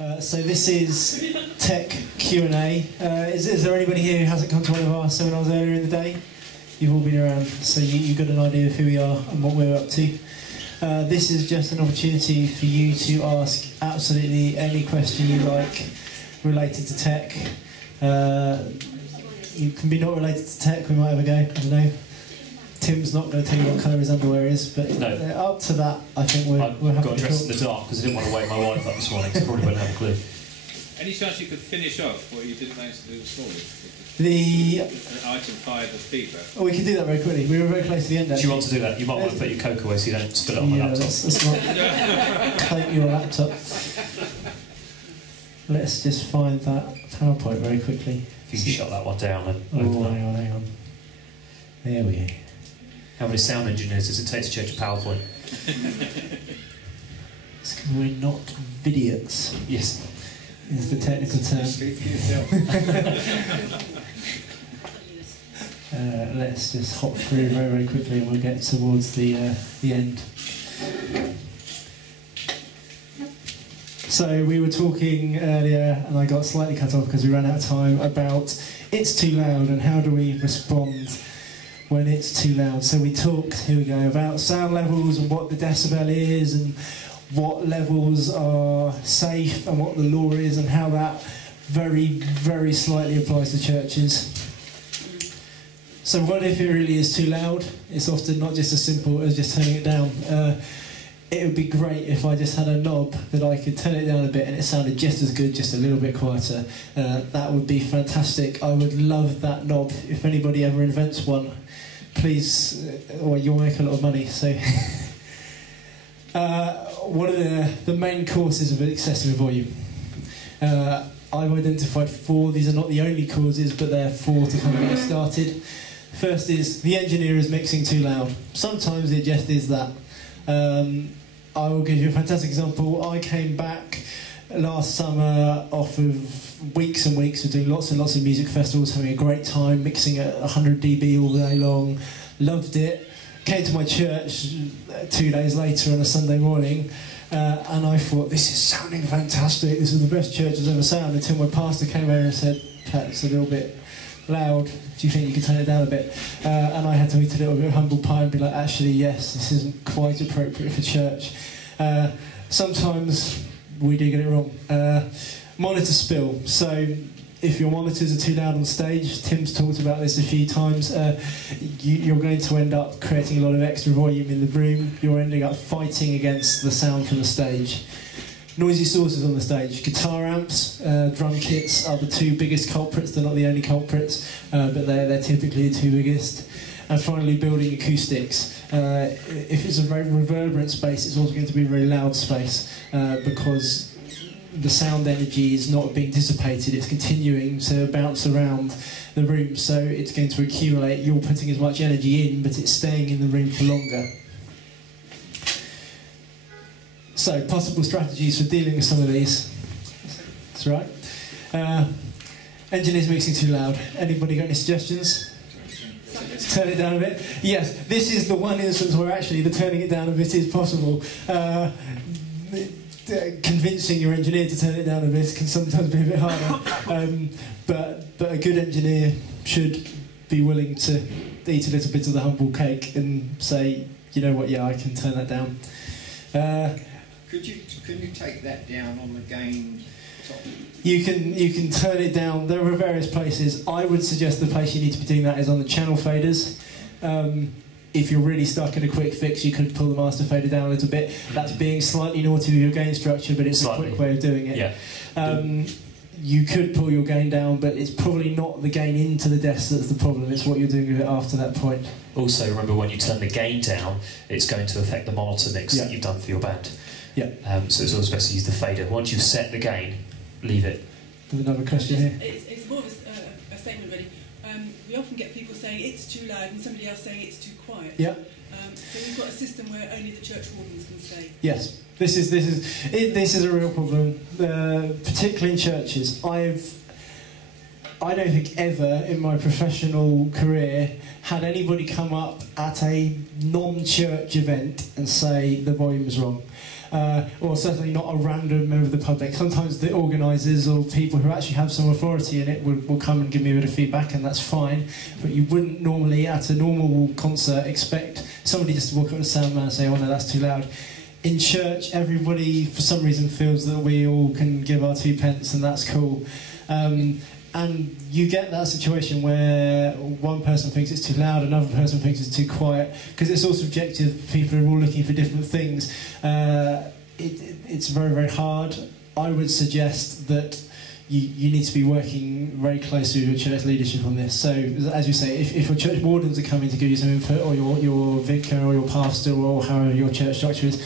So this is Tech Q&A. Is there anybody here who hasn't come to one of our seminars earlier in the day? You've all been around, so you've got an idea of who we are and what we're up to. This is just an opportunity for you to ask absolutely any question you like related to tech. You can be not related to tech, we might have a go, I don't know. Tim's not going to tell you what colour his underwear is, but no. Up to that, I think we're happy. I got dressed in the dark because I didn't want to wake my wife up this morning, so I probably wouldn't have a clue. Any chance you could finish off what you didn't manage to do this morning? Item 5 of feedback. Oh, we can do that very quickly. We were very close to the end, actually. Do you want to do that? You might want to put your Coke away so you don't spill it on my laptop. Let's not claim your laptop. Let's just find that PowerPoint very quickly. If you can shut that one down and open that. Hang on. There we go. How many sound engineers does it take to change a PowerPoint? It's because we're not idiots. Yes. Is the technical term. Speak for yourself. Let's just hop through very, very quickly and we'll get towards the end. So we were talking earlier, and I got slightly cut off because we ran out of time, about it's too loud and how do we respond when it's too loud. So we talked, here we go, about sound levels and what the decibel is and what levels are safe and what the law is and how that very, very slightly applies to churches. So what if it really is too loud? It's often not just as simple as just turning it down. It would be great if I just had a knob that I could turn it down a bit and it sounded just as good, just a little bit quieter. That would be fantastic. I would love that knob. If anybody ever invents one, please, well, you'll make a lot of money. So, what are the main causes of excessive volume? I've identified 4. These are not the only causes, but they're 4 to kind of get started. First is the engineer is mixing too loud. Sometimes it just is that. I will give you a fantastic example. I came back last summer off of weeks and weeks of doing lots and lots of music festivals, having a great time, mixing at 100 dB all day long, loved it. Came to my church 2 days later on a Sunday morning, and I thought, this is sounding fantastic, this is the best church I've ever sounded, until my pastor came over and said, Pat, it's a little bit loud, do you think you could turn it down a bit? And I had to eat a little bit of humble pie and be like, actually, yes, this isn't quite appropriate for church. Sometimes we do get it wrong. Monitor spill. So if your monitors are too loud on stage, Tim's talked about this a few times, you're going to end up creating a lot of extra volume in the room. You're ending up fighting against the sound from the stage. Noisy sources on the stage. Guitar amps, drum kits are the 2 biggest culprits. They're not the only culprits, but they're typically the 2 biggest. And finally, building acoustics. If it's a very reverberant space, it's also going to be a very loud space because the sound energy is not being dissipated, it's continuing to bounce around the room, so it's going to accumulate. You're putting as much energy in, but it's staying in the room for longer. So, possible strategies for dealing with some of these. That's right. Engineers mixing too loud. Anybody got any suggestions? Turn it down a bit. Yes, this is the one instance where actually the turning it down a bit is possible. Convincing your engineer to turn it down a bit can sometimes be a bit harder. But a good engineer should be willing to eat a little bit of the humble cake and say, you know what, yeah, I can turn that down. Can you take that down on the gain top? You can turn it down. There are various places. I would suggest the place you need to be doing that is on the channel faders. If you're really stuck in a quick fix, you could pull the master fader down a little bit. That's being slightly naughty with your gain structure, but it's a quick way of doing it. Yeah. You could pull your gain down, but it's probably not the gain into the desk that's the problem. It's what you're doing with it after that point. Also, remember when you turn the gain down, it's going to affect the monitor mix that you've done for your band. Yeah. So it's always best to use the fader. Once you've set the gain, leave it. There's another question here. It's more of a statement, really. We often get people saying it's too loud and somebody else saying it's too quiet. Yeah. So we've got a system where only the church wardens can say. Yes. This is a real problem, particularly in churches. I don't think ever in my professional career had anybody come up at a non-church event and say the volume is wrong. or certainly not a random member of the public. Sometimes the organisers or people who actually have some authority in it will come and give me a bit of feedback, and that's fine. But you wouldn't normally, at a normal concert, expect somebody just to walk up to the sound man and say, "Oh no, that's too loud." In church, everybody, for some reason, feels that we all can give our 2 pence, and that's cool. And you get that situation where one person thinks it's too loud, another person thinks it's too quiet, because it's all subjective. People are all looking for different things. It's very, very hard. I would suggest that you need to be working very closely with your church leadership on this. So, as you say, if your church wardens are coming to give you some input, or your vicar or your pastor, or however your church structure is,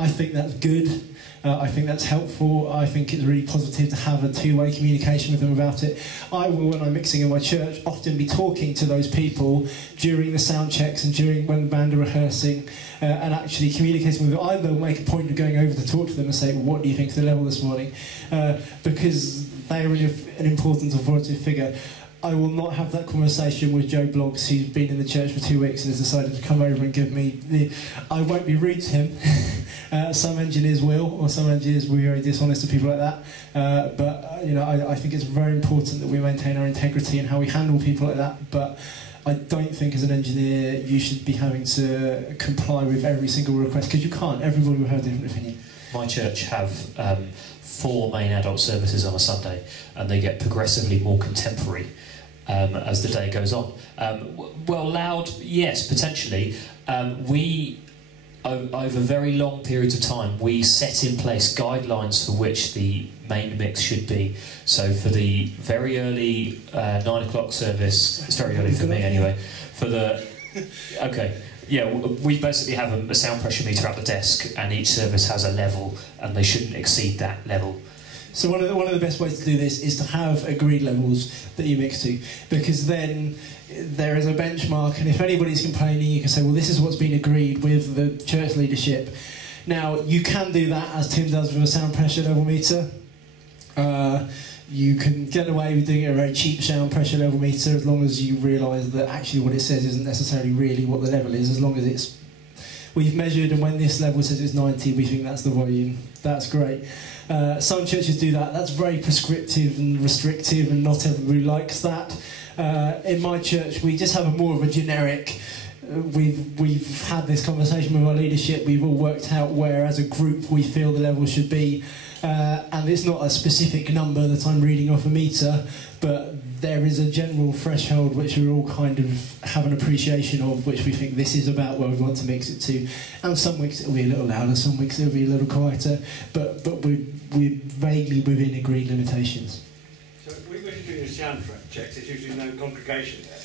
I think that's good. I think that's helpful. I think it's really positive to have a two-way communication with them about it. I will, when I'm mixing in my church, often be talking to those people during the sound checks and during when the band are rehearsing, and actually communicating with them. I will make a point of going over to talk to them and say, well, what do you think of the level this morning? Because they are really an important authoritative figure. I will not have that conversation with Joe Bloggs, who's been in the church for 2 weeks and has decided to come over and give me the... I won't be rude to him. Some engineers will, or some engineers will be very dishonest to people like that. But you know, I think it's very important that we maintain our integrity in how we handle people like that. But I don't think as an engineer you should be having to comply with every single request, because you can't. Everybody will have a different opinion. My church have 4 main adult services on a Sunday, and they get progressively more contemporary as the day goes on. Well, loud, yes, potentially. We, over very long periods of time, we set in place guidelines for which the main mix should be. So for the very early 9 o'clock service, it's very early for me anyway, for the... Okay. Yeah, we basically have a sound pressure meter at the desk, and each service has a level, and they shouldn't exceed that level. So one of the best ways to do this is to have agreed levels that you mix to, because then there is a benchmark, and if anybody's complaining, you can say, well, this is what's been agreed with the church leadership. Now, you can do that, as Tim does with a sound pressure level meter. You can get away with doing a very cheap sound pressure level meter, as long as you realise that actually what it says isn't necessarily really what the level is, as long as it's... We've measured, and when this level says it's 90, we think that's the volume. That's great. Some churches do that. That's very prescriptive and restrictive, and not everybody likes that. In my church, we just have more of a generic... We've had this conversation with our leadership. We've all worked out where, as a group, we feel the level should be. And it's not a specific number that I'm reading off a meter, but there is a general threshold which we all kind of have an appreciation of, which we think this is about where we want to mix it to. And some weeks it'll be a little louder, some weeks it'll be a little quieter, but we're vaguely within agreed limitations. So when you're doing a sound checks, there's usually no congregation there.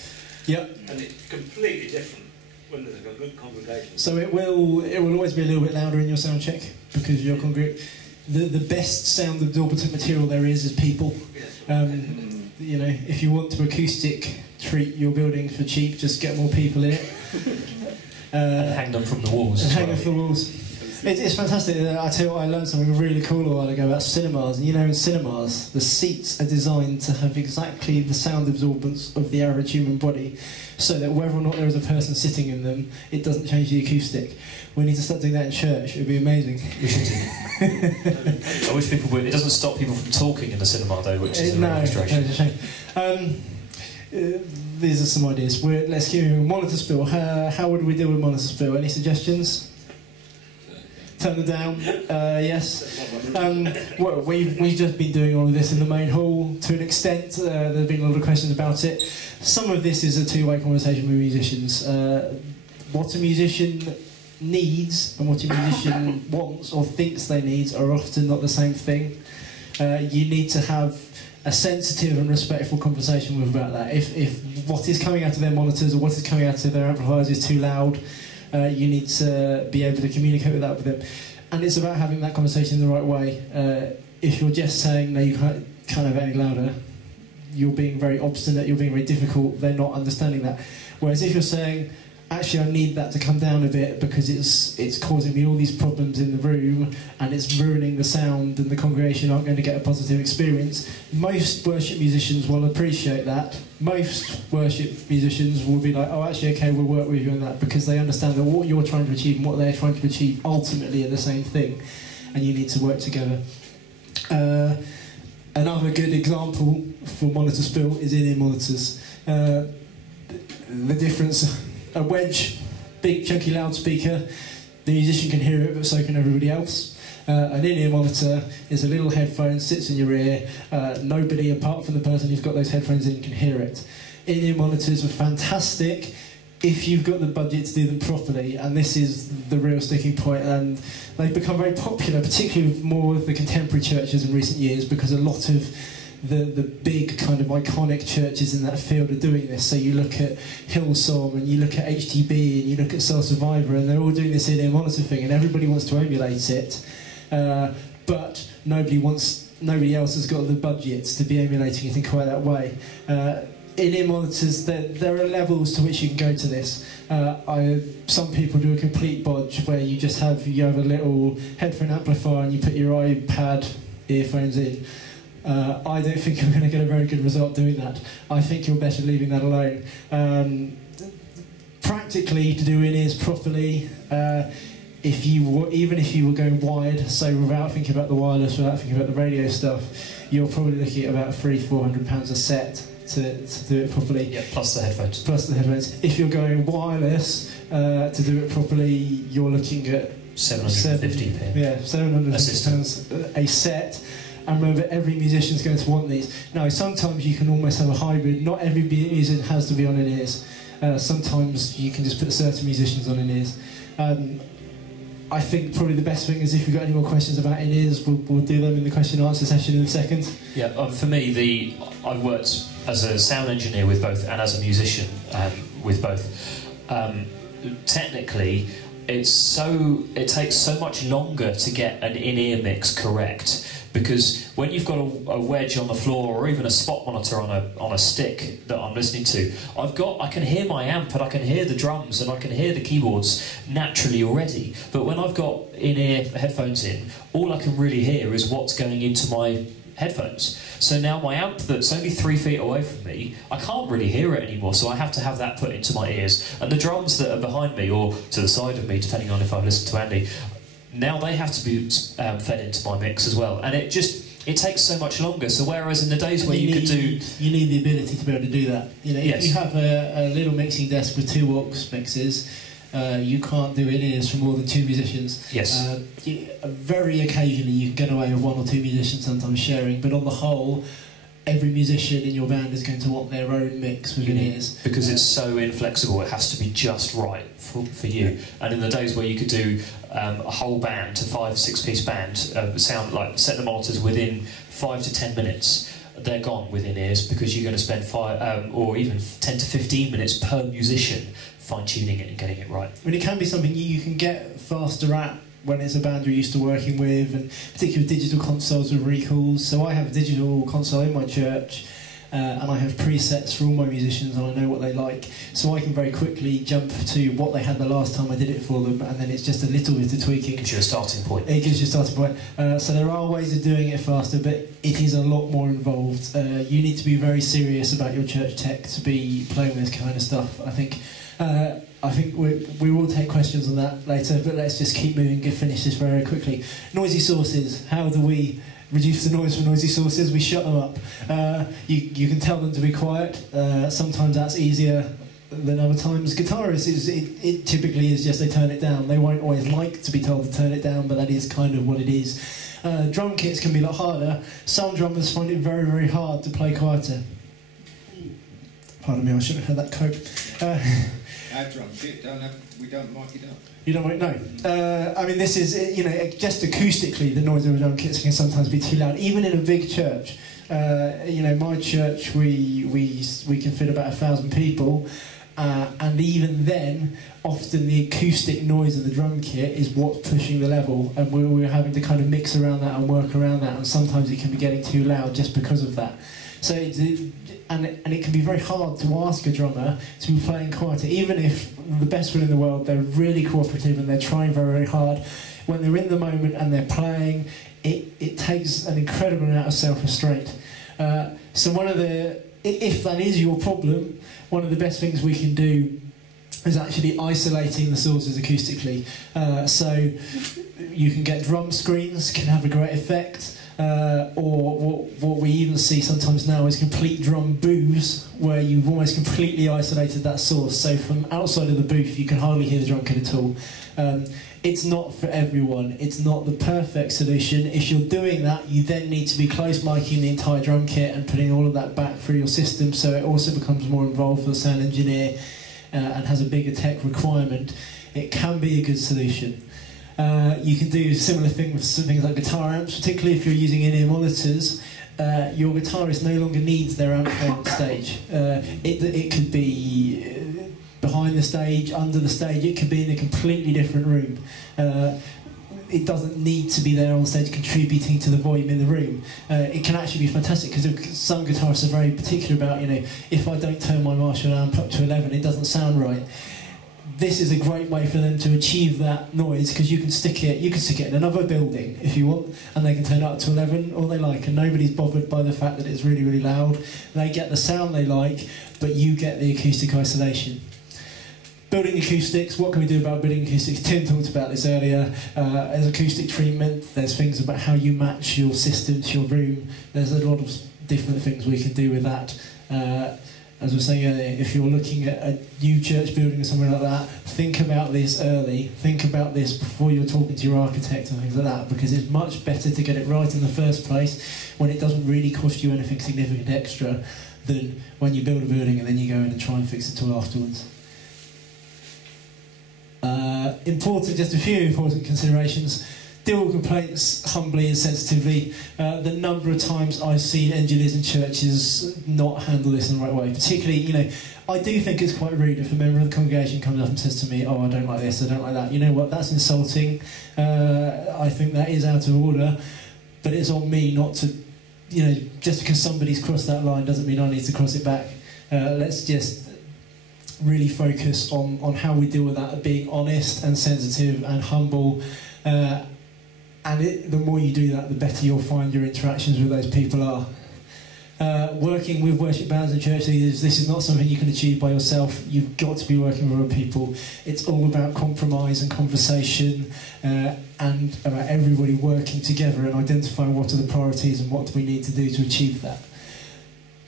Yep. And it's completely different when there's a good congregation. So it will always be a little bit louder in your sound check, because your the best sound absorptive material there is people. You know, if you want to acoustic treat your building for cheap, just get more people in it. And hang them from the walls. And hang them from the walls. It's fantastic. I tell you what, I learned something really cool a while ago about cinemas. And you know, in cinemas, the seats are designed to have exactly the sound absorbance of the average human body, so that whether or not there is a person sitting in them, it doesn't change the acoustic. We need to start doing that in church. It would be amazing. We should do. I wish people would. It doesn't stop people from talking in the cinema, though, which is a real frustration. It's a shame. These are some ideas. Let's give you a monitor spill. How would we deal with monitor spill? Any suggestions? Turn them down. Yes. Well, we've just been doing all of this in the main hall to an extent. There have been a lot of questions about it. Some of this is a two-way conversation with musicians. What a musician needs and what a musician wants or thinks they need are often not the same thing. You need to have a sensitive and respectful conversation with about that. If what is coming out of their monitors or what is coming out of their amplifiers is too loud, you need to be able to communicate with that with them. And it's about having that conversation in the right way. If you're just saying, no, you can't have it any louder, you're being very obstinate, you're being very difficult, they're not understanding that. Whereas if you're saying, actually I need that to come down a bit because it's causing me all these problems in the room and it's ruining the sound and the congregation aren't going to get a positive experience. Most worship musicians will appreciate that. Most worship musicians will be like, oh, actually, okay, we'll work with you on that, because they understand that what you're trying to achieve and what they're trying to achieve ultimately are the same thing, and you need to work together. Another good example for monitor spill is in-ear monitors. The difference, a wedge, big chunky loudspeaker, the musician can hear it but so can everybody else. An in-ear monitor is a little headphone, sits in your ear, nobody apart from the person who's got those headphones in can hear it. In-ear monitors are fantastic if you've got the budget to do them properly, and this is the real sticking point, and they've become very popular, particularly more with the contemporary churches in recent years, because a lot of the big kind of iconic churches in that field are doing this. So you look at Hillsong and you look at HTB and you look at Soul Survivor, and they're all doing this in-ear monitor thing, and everybody wants to emulate it, but nobody else has got the budgets to be emulating it in quite that way. In-ear monitors, there are levels to which you can go to this. Some people do a complete bodge where you have a little headphone amplifier and you put your iPad earphones in. I don't think you're going to get a very good result doing that. I think you're better leaving that alone. Practically, to do in-ears properly, even if you were going wide, so without thinking about the wireless, without thinking about the radio stuff, you're probably looking at about £300–400 a set to do it properly. Yeah, plus the headphones. Plus the headphones. If you're going wireless to do it properly, you're looking at £750. Yeah, £750 a set. And remember, every musician's going to want these. Now, sometimes you can almost have a hybrid. Not every musician has to be on in-ears. Sometimes you can just put certain musicians on in-ears. I think probably the best thing is if you've got any more questions about in-ears, we'll do them in the question and answer session in a second. Yeah, for me, I've worked as a sound engineer with both and as a musician with both. Technically, it takes so much longer to get an in-ear mix correct, because when you've got a wedge on the floor or even a spot monitor on a stick that I'm listening to, I can hear my amp and I can hear the drums and I can hear the keyboards naturally already. But when I've got in-ear headphones in, all I can really hear is what's going into my headphones. So now my amp that's only 3 feet away from me, I can't really hear it anymore, so I have to have that put into my ears. And the drums that are behind me or to the side of me, depending on if I listen to Andy, now they have to be fed into my mix as well, and it takes so much longer. So whereas in the days where you need the ability to be able to do that. If you have a little mixing desk with 2 aux mixes, you can't do in-ears for more than 2 musicians. Yes. Very occasionally you can get away with 1 or 2 musicians sometimes sharing, but on the whole, every musician in your band is going to want their own mix with in-ears. Because it's so inflexible, it has to be just right for you. And in the days where you could do a whole band, a 5–6 piece band, sound like set the monitors within 5 to 10 minutes, they're gone with in-ears, because you're going to spend 5 or even 10 to 15 minutes per musician fine-tuning it and getting it right. I mean, it can be something you can get faster at when it's a band you're used to working with, and particularly with digital consoles with recalls. So I have a digital console in my church, and I have presets for all my musicians, and I know what they like. So I can very quickly jump to what they had the last time I did it for them, and then it's just a little bit of tweaking. It gives you a starting point. It gives you a starting point. So there are ways of doing it faster, but it is a lot more involved. You need to be very serious about your church tech to be playing this kind of stuff, I think. I think we will take questions on that later, but let's just keep moving and finish this very quickly. Noisy sources. How do we reduce the noise from noisy sources? We shut them up. You can tell them to be quiet. Sometimes that's easier than other times. Guitarists, it typically is just they turn it down. They won't always like to be told to turn it down, but that is kind of what it is. Drum kits can be a lot harder. Some drummers find it very, very hard to play quieter. Pardon me, I shouldn't have had that coat. Our drum kit, we don't mic it up. You don't know? I mean, this is, just acoustically, the noise of a drum kit can sometimes be too loud, even in a big church. My church, we can fit about 1,000 people, and even then, often the acoustic noise of the drum kit is what's pushing the level, and we're having to kind of mix around that and work around that, and sometimes it can be getting too loud just because of that. So, and it can be very hard to ask a drummer to be playing quieter, even if the best one in the world, they're really cooperative and they're trying very, very hard. When they're in the moment and they're playing, it takes an incredible amount of self-restraint. So if that is your problem, one of the best things we can do is actually isolating the sources acoustically. So you can get drum screens, can have a great effect, or what we even see sometimes now is complete drum booths, where you've almost completely isolated that source. So from outside of the booth, you can hardly hear the drum kit at all. It's not for everyone. It's not the perfect solution. If you're doing that, you then need to be close miking the entire drum kit and putting all of that back through your system, so it also becomes more involved for the sound engineer and has a bigger tech requirement. It can be a good solution. You can do similar things with things like guitar amps, particularly if you're using in-ear monitors. Your guitarist no longer needs their amp on stage. It could be behind the stage, under the stage, it could be in a completely different room. It doesn't need to be there on stage contributing to the volume in the room. It can actually be fantastic, because some guitarists are very particular about, if I don't turn my Marshall amp up to 11, it doesn't sound right. This is a great way for them to achieve that noise, because you can stick it in another building if you want, and they can turn it up to 11 all they like, and nobody's bothered by the fact that it's really, really loud. They get the sound they like, but you get the acoustic isolation. Building acoustics, what can we do about building acoustics? Tim talked about this earlier. As acoustic treatment, there's things about how you match your system to your room. There's a lot of different things we can do with that. As I was saying earlier, if you're looking at a new church building or something like that, think about this early. Think about this before you're talking to your architect and things like that, because it's much better to get it right in the first place when it doesn't really cost you anything significant extra than when you build a building and then you go in and try and fix it all afterwards. Just a few important considerations. Deal with complaints humbly and sensitively. The number of times I've seen engineers in churches not handle this in the right way, particularly, I do think it's quite rude if a member of the congregation comes up and says to me, oh, I don't like this, I don't like that. You know what, that's insulting. I think that is out of order, but it's on me not to, just because somebody's crossed that line doesn't mean I need to cross it back. Let's just really focus on how we deal with that, being honest and sensitive and humble. The more you do that, the better you'll find your interactions with those people are. Working with worship bands and church leaders, this is not something you can achieve by yourself. You've got to be working with other people. It's all about compromise and conversation, and about everybody working together and identifying what are the priorities and what do we need to do to achieve that.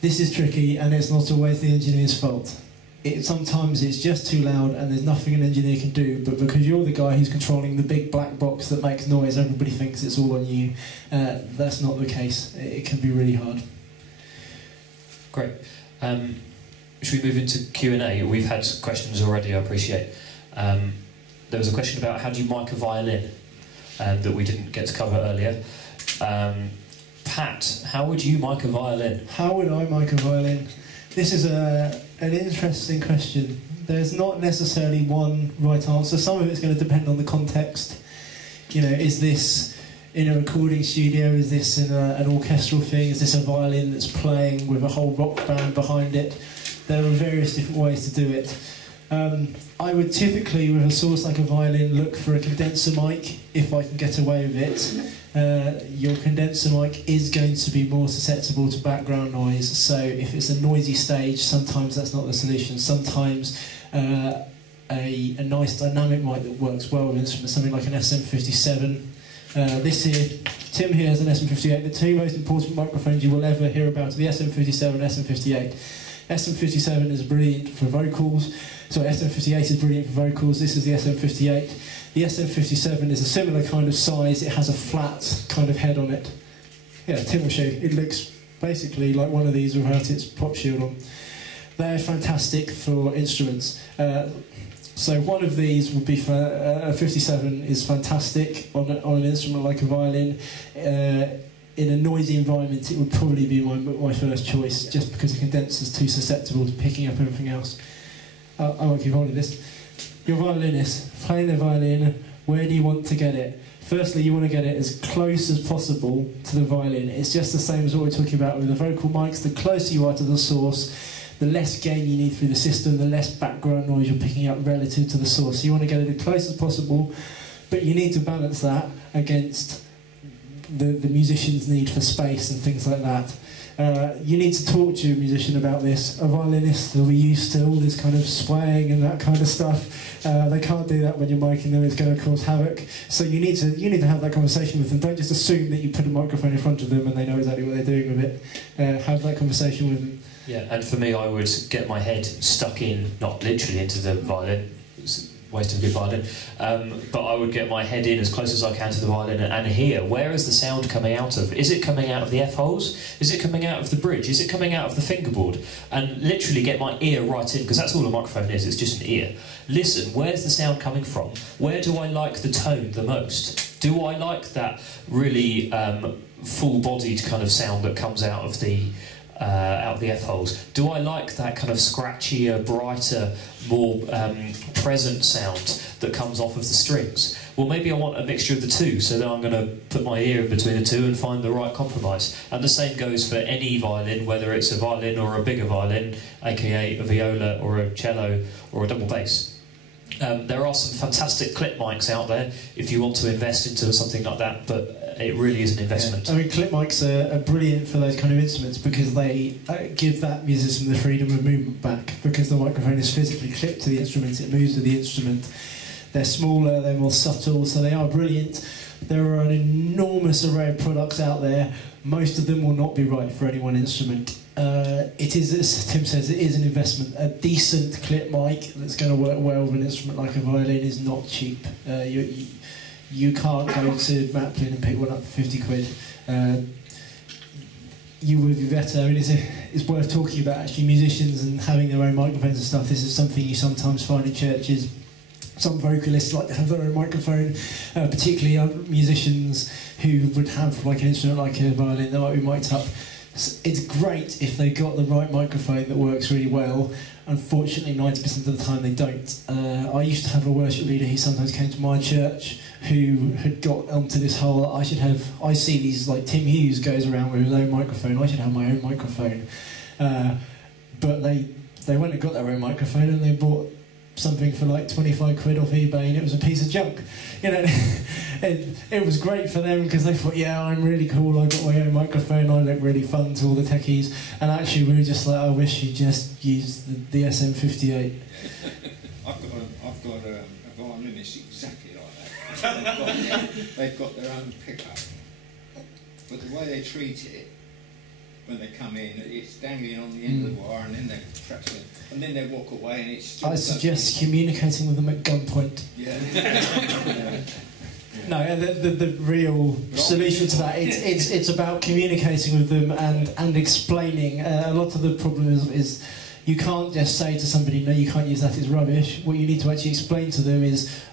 This is tricky, and it's not always the engineer's fault. Sometimes it's just too loud and there's nothing an engineer can do, but because you're the guy who's controlling the big black box that makes noise, everybody thinks it's all on you. That's not the case. It can be really hard. Great. Should we move into Q&A? We've had questions already, I appreciate. There was a question about how do you mic a violin that we didn't get to cover earlier. Pat, how would you mic a violin? How would I mic a violin? This is an interesting question. There's not necessarily one right answer. Some of it's going to depend on the context. Is this in a recording studio? Is this in an orchestral thing? Is this a violin that's playing with a whole rock band behind it? There are various different ways to do it. I would typically, with a source like a violin, look for a condenser mic if I can get away with it. Your condenser mic is going to be more susceptible to background noise, so if it's a noisy stage, sometimes that's not the solution. Sometimes a nice dynamic mic that works well with instruments, something like an SM57. Tim here has an SM58. The two most important microphones you will ever hear about are the SM57 and SM58. SM57 is brilliant for vocals. Sorry, SM58 is brilliant for vocals. This is the SM58. The SM57 is a similar kind of size. It has a flat kind of head on it. Yeah, Tim will show you. It looks basically like one of these without its pop shield on. They're fantastic for instruments. So one of these would be for a 57 is fantastic on an instrument like a violin. In a noisy environment, it would probably be my first choice, just because the condenser is too susceptible to picking up everything else. I won't keep holding this. Your violinist, playing the violin, where do you want to get it? Firstly, you want to get it as close as possible to the violin. It's just the same as what we're talking about with the vocal mics. The closer you are to the source, the less gain you need through the system, the less background noise you're picking up relative to the source. So you want to get it as close as possible, but you need to balance that against the musician's need for space and things like that. You need to talk to a musician about this. A violinist will be used to all this kind of swaying and that kind of stuff. They can't do that when you're miking them. It's going to cause havoc. So you need to have that conversation with them. Don't just assume that you put a microphone in front of them and they know exactly what they're doing with it. Have that conversation with them. Yeah, and for me, I would get my head stuck in, not literally into the violin. It's a waste of a good violin, but I would get my head in as close as I can to the violin and hear, where is the sound coming out of? Is it coming out of the F-holes? Is it coming out of the bridge? Is it coming out of the fingerboard? And literally get my ear right in, because that's all a microphone is, it's just an ear. Listen, where's the sound coming from? Where do I like the tone the most? Do I like that really full-bodied kind of sound that comes out of the F-holes? Do I like that kind of scratchier, brighter, more present sound that comes off of the strings? Well, maybe I want a mixture of the two, so then I'm going to put my ear in between the two and find the right compromise. And the same goes for any violin, whether it's a violin or a bigger violin, aka a viola or a cello or a double bass. There are some fantastic clip mics out there if you want to invest into something like that, but it really is an investment. Yeah. I mean, clip mics are brilliant for those kind of instruments because they give that musician the freedom of movement back, because the microphone is physically clipped to the instrument, it moves with the instrument. They're smaller, they're more subtle, so they are brilliant. There are an enormous array of products out there. Most of them will not be right for any one instrument. It is, as Tim says, it is an investment. A decent clip mic that's going to work well with an instrument like a violin is not cheap. You can't go to Maplin and pick one up for 50 quid. You would be better. I mean, it's worth talking about actually musicians and having their own microphones and stuff. This is something you sometimes find in churches. Some vocalists like to have their own microphone, particularly musicians who would have like an instrument like a violin that might be mic'd up. It's great if they've got the right microphone that works really well. Unfortunately, 90% of the time they don't. I used to have a worship leader who sometimes came to my church who had got onto this whole, I see these, like Tim Hughes goes around with his own microphone, I should have my own microphone. But they went and got their own microphone and they bought something for like 25 quid off eBay and it was a piece of junk. You know, it was great for them because they thought, yeah, I'm really cool, I got my own microphone, I look really fun to all the techies. And actually we were just like, I wish you just used the SM58. I've got a violinist exactly like that. They've got their own pickup. But the way they treat it, when they come in, it's dangling on the end of the wire, and then they perhaps, and then they walk away, and it's. I suggest communicating with them at gunpoint. Yeah. No, the real solution to that it's about communicating with them and explaining. A lot of the problem is you can't just say to somebody, no, you can't use that, it's rubbish. What you need to actually explain to them is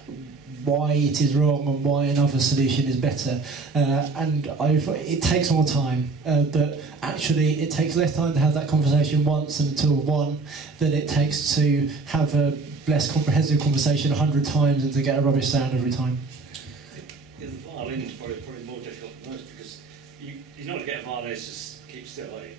why it is wrong and why another solution is better. It takes more time, but actually it takes less time to have that conversation once and to one than it takes to have a less comprehensive conversation 100 times and to get a rubbish sound every time. Yeah, the violin is probably more difficult than most because you're not going to get a violinist just keep still, are you?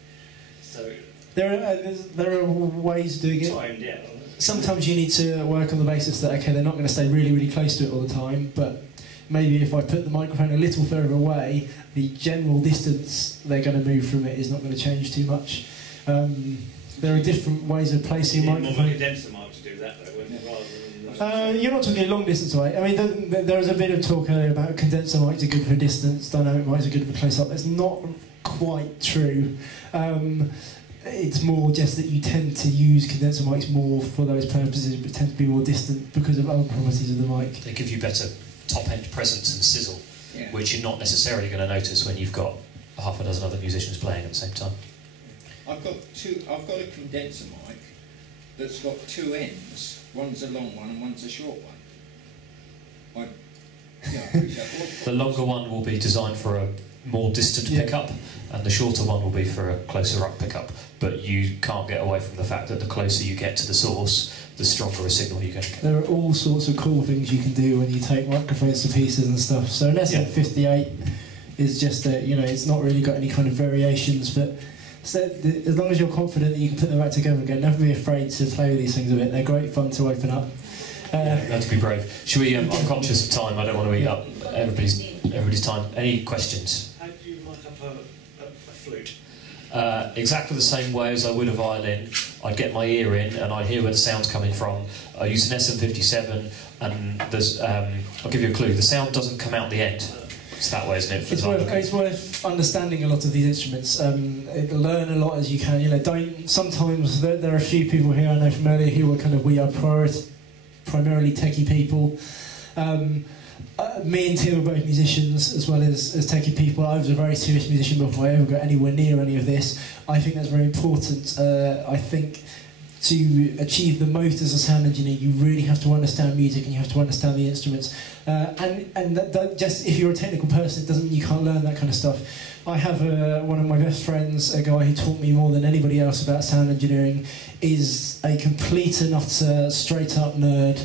So there are ways of doing it. Timed, yeah. Sometimes you need to work on the basis that, okay, they're not going to stay really, really close to it all the time, but maybe if I put the microphone a little further away, the general distance they're going to move from it is not going to change too much. There are different ways of placing a microphone. More of a condenser mic to do that, though, wouldn't it? Rather than you're not talking a long distance away. I mean, there is a bit of talk about condenser mics are good for distance, dynamic mics are good for close up. That's not quite true. It's more just that you tend to use condenser mics more for those purposes, but tend to be more distant because of other properties of the mic. They give you better top-end presence and sizzle, which you're not necessarily going to notice when you've got half a dozen other musicians playing at the same time. I've got a condenser mic that's got two ends. One's a long one and one's a short one. The longer one will be designed for more distant pickup, and the shorter one will be for a closer up pickup. But you can't get away from the fact that the closer you get to the source, the stronger a signal you're going to get. There are all sorts of cool things you can do when you take microphones to pieces and stuff. So an SM58 is just a, you know, it's not really got any kind of variations, but so as long as you're confident that you can put them back together again, never be afraid to play with these things a bit. They're great fun to open up. You have to be brave. Should we? I'm conscious of time. I don't want to eat up everybody's time. Any questions? How do you mic up a flute? Exactly the same way as I would a violin. I'd get my ear in and I'd hear where the sound's coming from. I use an SM57, and there's, I'll give you a clue. The sound doesn't come out the end. It's that way, isn't it? It's worth understanding a lot of these instruments. Learn a lot as you can. You know, don't. Sometimes there are a few people here I know from earlier who are kind of primarily techie people. Me and Tim are both musicians as well as techie people. I was a very serious musician before I ever got anywhere near any of this. I think that's very important. I think to achieve the most as a sound engineer, you really have to understand music and you have to understand the instruments. And that just, if you're a technical person, it doesn't mean you can't learn that kind of stuff. I have one of my best friends, a guy who taught me more than anybody else about sound engineering, is a complete and utter straight-up nerd.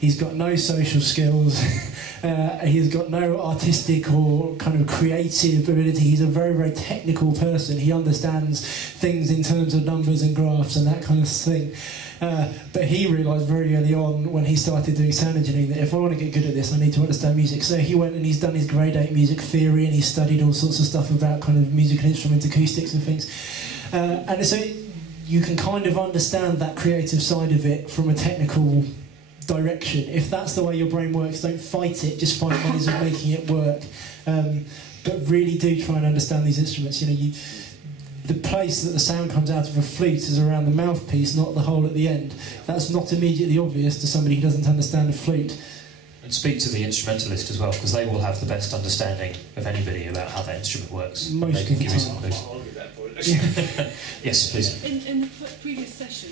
He's got no social skills. He's got no artistic or kind of creative ability. He's a very, very technical person. He understands things in terms of numbers and graphs and that kind of thing. But he realised very early on when he started doing sound engineering that if I want to get good at this, I need to understand music. So he went and he's done his grade 8 music theory, and he studied all sorts of stuff about kind of musical instrument acoustics and things. And so you can kind of understand that creative side of it from a technical direction. If that's the way your brain works, don't fight it, just find ways of making it work. But really do try and understand these instruments. You know, the place that the sound comes out of a flute is around the mouthpiece, not the hole at the end. That's not immediately obvious to somebody who doesn't understand a flute. And speak to the instrumentalist as well, because they will have the best understanding of anybody about how that instrument works. Most of the time. Yes, please. In the previous session,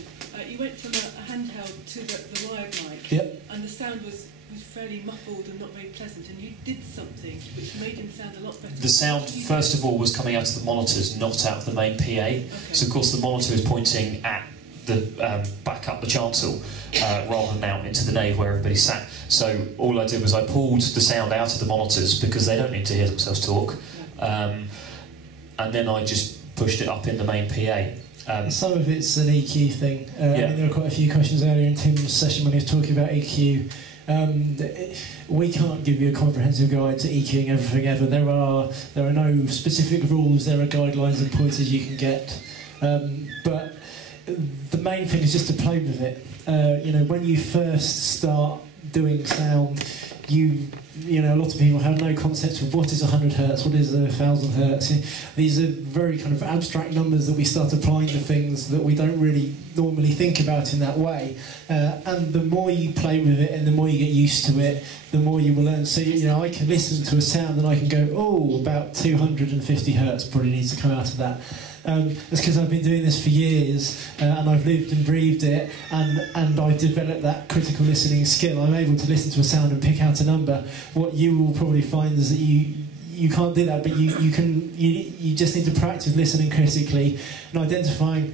you went from a handheld to the wired mic, and the sound was fairly muffled and not very pleasant, and you did something which made him sound a lot better. The sound, first of all, was coming out of the monitors, not out of the main PA. Okay. So, of course, the monitor is pointing at the back up the chancel rather than out into the nave where everybody sat. So all I did was I pulled the sound out of the monitors because they don't need to hear themselves talk, and then I just pushed it up in the main PA. Some of it's an EQ thing. I mean, there were quite a few questions earlier in Tim's session when he was talking about EQ. We can't give you a comprehensive guide to EQing everything ever. There are no specific rules. There are guidelines and pointers you can get, but the main thing is just to play with it. You know, when you first start doing sound, you know, a lot of people have no concept of what is 100 hertz, what is 1,000 hertz. These are very kind of abstract numbers that we start applying to things that we don't really normally think about in that way. And the more you play with it and the more you get used to it, the more you will learn. So, you know, I can listen to a sound and I can go, oh, about 250 hertz probably needs to come out of that. It's because I've been doing this for years and I've lived and breathed it, and I've developed that critical listening skill. I'm able to listen to a sound and pick out a number. What you will probably find is that you can't do that, but you just need to practice listening critically and identifying,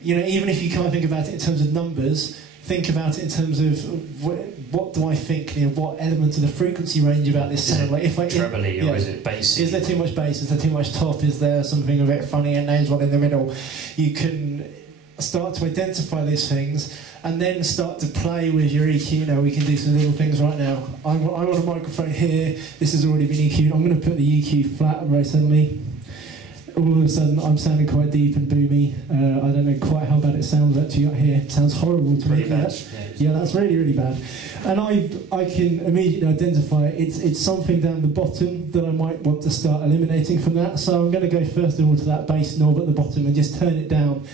you know, even if you can't think about it in terms of numbers, think about it in terms of what do I think, you know, what element of the frequency range about this sound. Like if I trebly or is it bassy? Is there too much bass? Is there too much top? Is there something a bit funny and there's one in the middle? You can start to identify these things and then start to play with your EQ. You know, we can do some little things right now. I want a microphone here. This has already been EQ'd. I'm going to put the EQ flat very suddenly. All of a sudden, I'm sounding quite deep and boomy. I don't know quite how bad it sounds actually out here. It sounds horrible to me. Yeah, that's really, really bad. And I can immediately identify it's something down the bottom that I might want to start eliminating from that. So I'm going to go first of all to that bass knob at the bottom and just turn it down.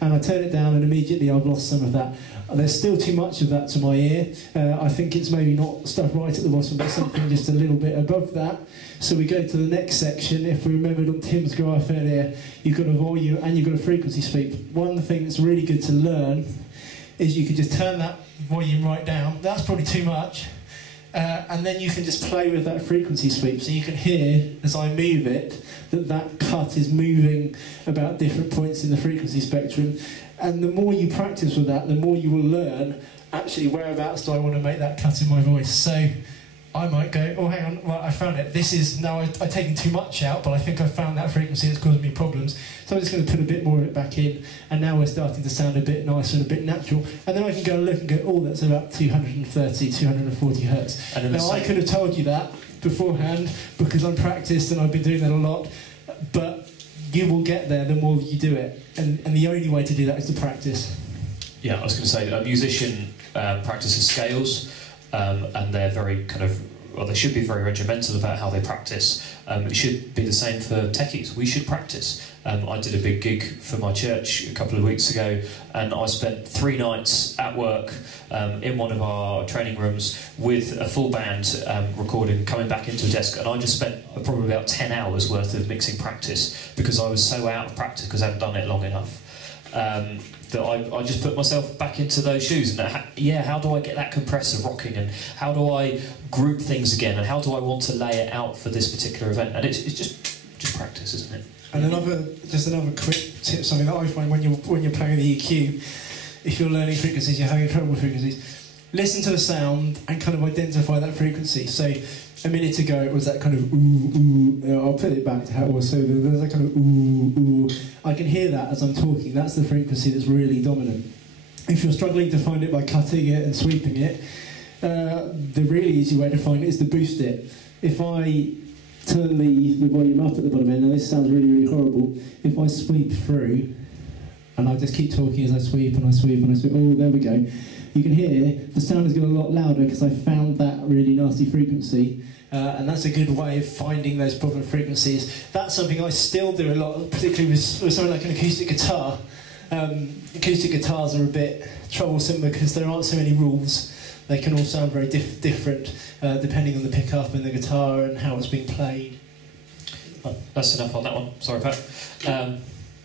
And I turn it down and immediately I've lost some of that. There's still too much of that to my ear. I think it's maybe not stuff right at the bottom, but something just a little bit above that. So we go to the next section. If we remembered on Tim's graph earlier, you've got a volume and you've got a frequency sweep. One thing that's really good to learn is you could just turn that volume right down. That's probably too much. And then you can just play with that frequency sweep, so you can hear, as I move it, that cut is moving about different points in the frequency spectrum. And the more you practice with that, the more you will learn, actually, whereabouts do I want to make that cut in my voice. So I might go, oh, hang on, well, I found it. This is, now I've taken too much out, but I think I found that frequency that's causing me problems. So I'm just going to put a bit more of it back in, and now we're starting to sound a bit nicer and a bit natural. And then I can go and look and go, oh, that's about 230, 240 hertz. Now, I could have told you that beforehand, because I'm practiced and I've been doing that a lot, but you will get there the more you do it. And the only way to do that is to practice. Yeah, I was going to say, a musician practices scales, and they're very kind of, well, they should be very regimental about how they practice. It should be the same for techies. We should practice. I did a big gig for my church a couple of weeks ago, and I spent 3 nights at work in one of our training rooms with a full band recording, coming back into a desk, and I just spent probably about 10 hours worth of mixing practice, because I was so out of practice because I hadn't done it long enough. That I just put myself back into those shoes, and how do I get that compressor rocking, and how do I group things again, and how do I want to lay it out for this particular event? And it's just practice, isn't it? And another quick tip, something that I find when you're playing the EQ, if you're learning frequencies, you're having trouble with frequencies, listen to the sound and kind of identify that frequency. So a minute ago it was that kind of ooh, ooh. I'll put it back to how it was. So there's that kind of ooh, ooh. I can hear that as I'm talking. That's the frequency that's really dominant. If you're struggling to find it by cutting it and sweeping it, the really easy way to find it is to boost it. If I turn the volume up at the bottom end, now this sounds really, really horrible. If I sweep through, and I just keep talking as I sweep and I sweep and I sweep, oh, there we go. You can hear the sound is getting a lot louder because I found that really nasty frequency, and that's a good way of finding those problem frequencies. That's something I still do a lot, particularly with something like an acoustic guitar. Acoustic guitars are a bit troublesome because there aren't so many rules. They can all sound very different depending on the pickup and the guitar and how it's being played. Oh, that's enough on that one. Sorry, Pat.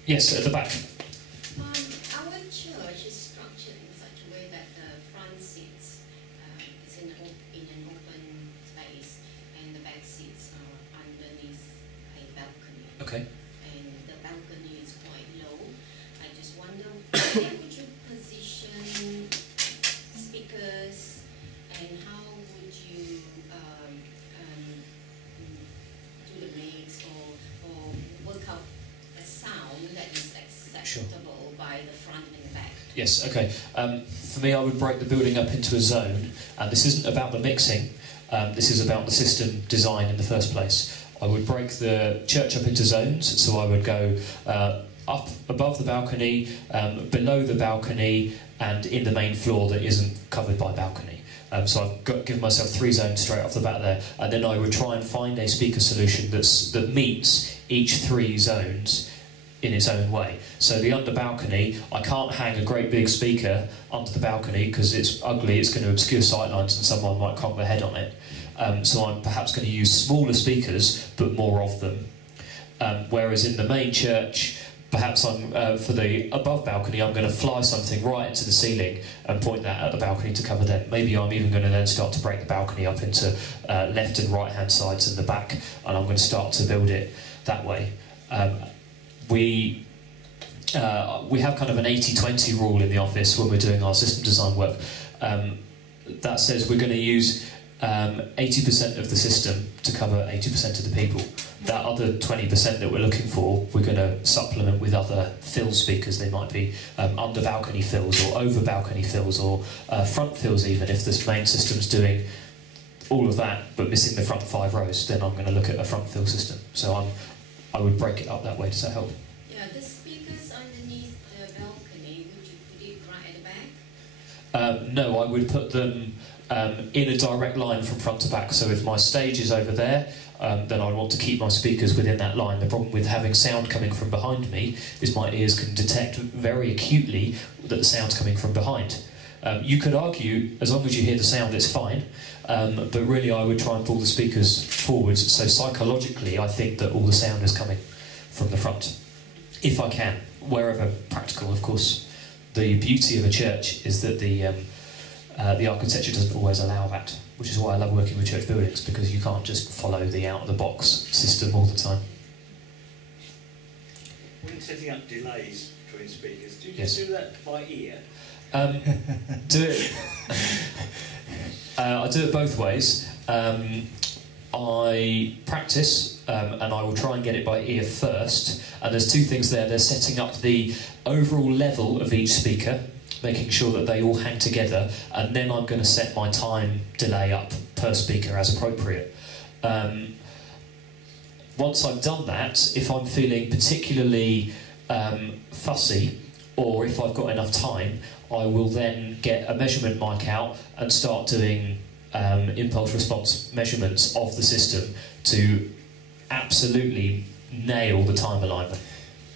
Yes, at the back. Our church is structured in such a way that the front seats is in an open space, and the back seats are underneath a balcony. Okay. And the balcony is quite low. I just wonder, where would you position speakers, and how would you do the mix or work out a sound that is acceptable by the front and back? Yes, okay. For me, I would break the building up into a zone, and this isn't about the mixing, this is about the system design in the first place. I would break the church up into zones, so I would go up above the balcony, below the balcony, and in the main floor that isn't covered by balcony. So I've given myself 3 zones straight off the bat there, and then I would try and find a speaker solution that meets each 3 zones in its own way. So the under balcony, I can't hang a great big speaker under the balcony because it's ugly, it's going to obscure sightlines and someone might conk their head on it. So I'm perhaps going to use smaller speakers, but more of them. Whereas in the main church, perhaps I'm, for the above balcony, I'm going to fly something right into the ceiling and point that at the balcony to cover them. Maybe I'm even going to then start to break the balcony up into left and right hand sides and the back, and I'm going to start to build it that way. We have kind of an 80-20 rule in the office when we're doing our system design work. That says we're going to use 80% of the system to cover 80% of the people. That other 20% that we're looking for, we're going to supplement with other fill speakers. They might be under balcony fills or over balcony fills or front fills even. If this main system's doing all of that but missing the front 5 rows, then I'm going to look at a front fill system. So I would break it up that way. Does that help? Yeah, the speakers underneath the balcony, would you put it right at the back? No, I would put them in a direct line from front to back. So if my stage is over there, then I want to keep my speakers within that line. The problem with having sound coming from behind me is my ears can detect very acutely that the sound's coming from behind. You could argue, as long as you hear the sound, it's fine, but really I would try and pull the speakers forwards, so psychologically I think that all the sound is coming from the front, if I can, wherever practical, of course. The beauty of a church is that the architecture doesn't always allow that, which is why I love working with church buildings, because you can't just follow the out-of-the-box system all the time. When setting up delays between speakers, do you just do that by ear? I do it both ways. I practice, and I will try and get it by ear first. And there's two things there. They're setting up the overall level of each speaker, making sure that they all hang together, and then I'm going to set my time delay up per speaker as appropriate. Once I've done that, if I'm feeling particularly fussy, or if I've got enough time, I will then get a measurement mic out and start doing impulse response measurements of the system to absolutely nail the time alignment.